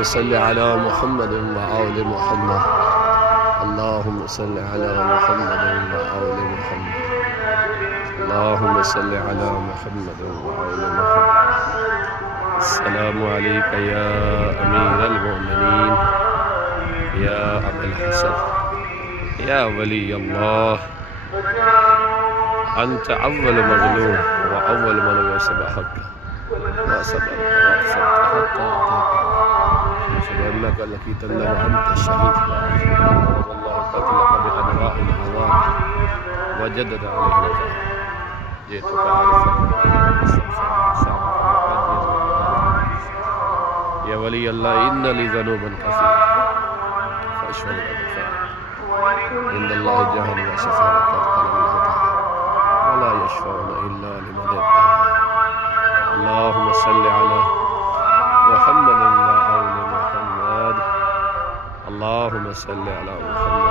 اللهم صل على محمد وآل محمد. اللهم صل على محمد وآل محمد. اللهم صل على محمد وآل محمد. السلام عليك يا أمير المؤمنين يا أبا الحسن يا ولي الله. أنت أول مظلوم وأول من وصب حقه وصبرت وأحسنت حتى أشهد أنك لقيت الله وأنت الشهيد. والله قتلك بأنواع الهوان وجدد عليه الجاه. جئتك عارفا يا ولي الله إن لي ذنوبا كثيرة فأشهد الأبصار إن الله جهل وشفاء قد قال الله تعالى ولا يشفعون إلا لمن ارتضى. اللهم صل على محمد وآل محمد. اللهم صل على محمد